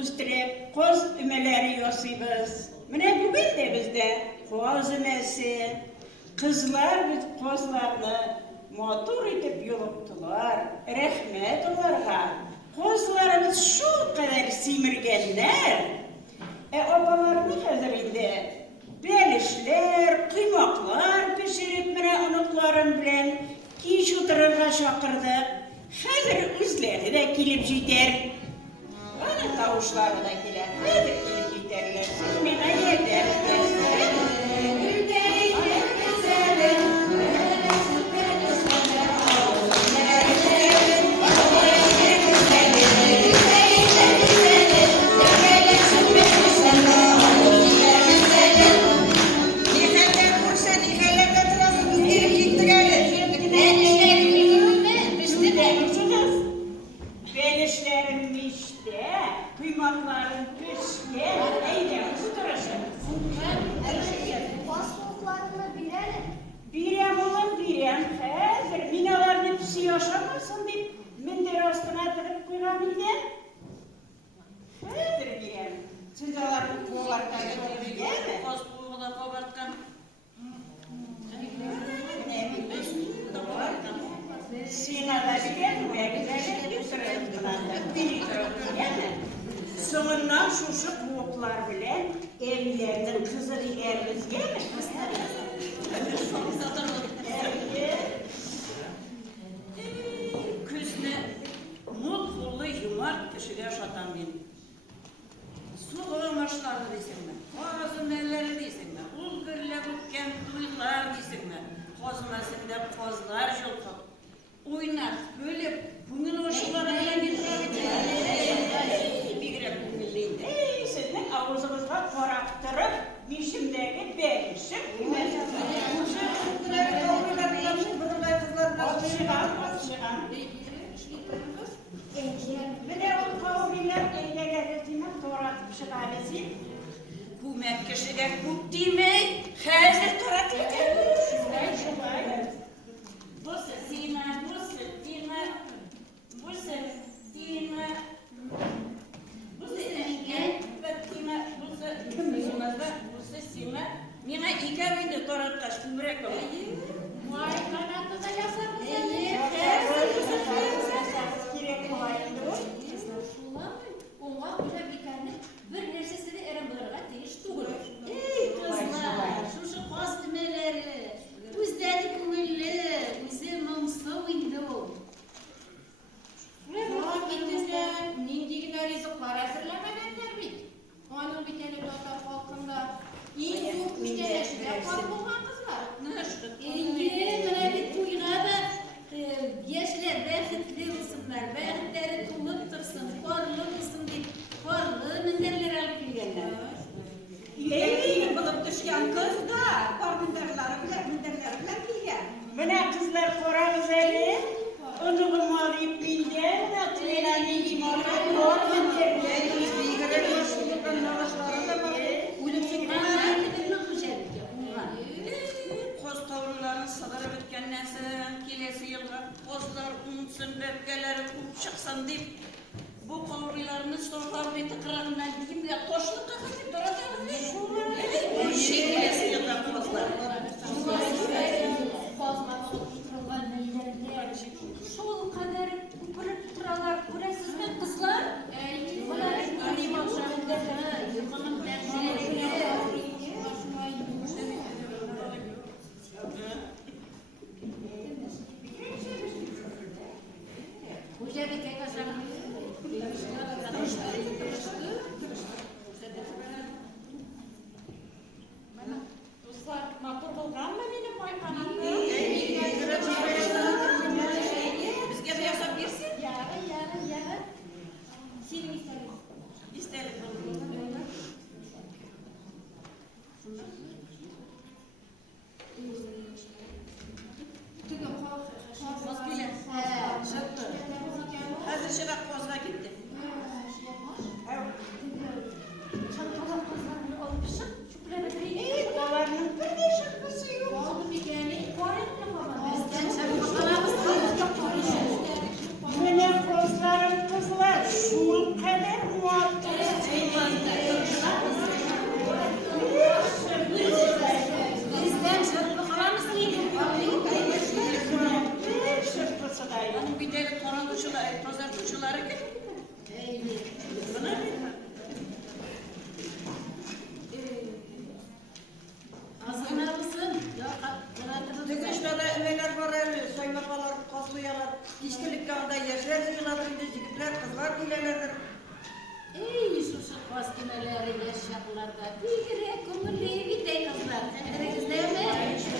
üstüne koz ümeleri yosibız. Mine bugün de bizde koz ümesi. Kızlar biz kozlarını motor edip yoluptular. Rahmet onlarga. Kozlarımız şu kadar simirgenler. Obalarını hazırında belişler, kıymaklar pişirip mine anıklarım bilen kiş otururga şakırdık. Hazır üzleri de kilip jider. Ana tavuşları da kiler. Hazır kilip jiderler. Siz mine yerlersiniz. Kıymakların pişti, eylemiz duruşunuz. Paspotlarını bilelim. Birem olan birem, hazır minalarını pisi yaşamasın deyip minder astına atırıp koyamıyken. Hazır birem. Siz olarını kovartkan çok değil mi? Paspotla kovartkan. Ne bileyim, kovartkan. Sinada birem, belki götürelim kınanda. Biri tarafı değil mi? Sonundan şuşu kuğuklar bilen evlerinin kızını erimiz yemiş. Küzne mutlu yumak kişiler şatan benim. Suğu maşları deysen mi? Kozun elleri deysen mi? Ulgırla gitken duylar deysen mi? Kozmasında kozlar yolkak. Oynar böyle bugün hoşlara eğlenir. Sizin ağzınızda koraktırıp mişimdeki belişim. Bir de o kavriler eylelerine torat pişiralesi. Bu mekkişiler bu demek, hazır torat edecek. Bu sesine, Mine ikavinde torat taş kumrek var. Vay kanatta da yasak. Oğa bile bikenli bir nersesi de eren bırığa değiş tuğur. Ey kızlar, şu kostümeleri, üzdeki kumilli, üze mamsa window. Oğa gittiğinde nindiğine riziklar hazırlamadanlar mı? Onun bir tane dota halkında iyi soğuk müşterileşine kalmahan kızlar. Böyle bir tuyuna da gençler bekletli olsunlar, bekletleri tuluk tırsın, korlu olsun diye korlu minderler alıp gelirler. Ey bulup düşken kız da, korkundarları bile minderleri bile bilgen. Mine kızlar koramız eli. Onu bulmalıyıp bilgen. Atıyla neyim oraya korkun tepkileri. Koz tavruların sığırı bitkenden sonra kelesi yıllar kozlar unutsun, böbgeleri unup çıksın deyip bu kavrularının sorularını tıkırağından diyeyim ya koşluk kakasıp duracağım. Bu kelesi yıllar kozlar. Şol kadar kupırıp turalar kuresiz mi kızlar? Dostlar, motor bulgan mı benim boy kanatlı? Bizge de yasa birsin. Yarın. Senin isterim. İsterim. Hazır şırak kozga gitti. Olarının bir de şıkkısı yok. Mine kozların kızlar şu kadar muhattır Kuşçuları ki. Buna ne? Azgına mısın? Tıkışta da emeler var öyle, soymapalar, kosluyalar, dişkilik kağıda yaşar, yıladırında jigitler, kızlar bilelerdir. Ey şu koskineleri yaşaklarda, bir kere kumulleyi bir de kızlar. Kendiniz değil mi?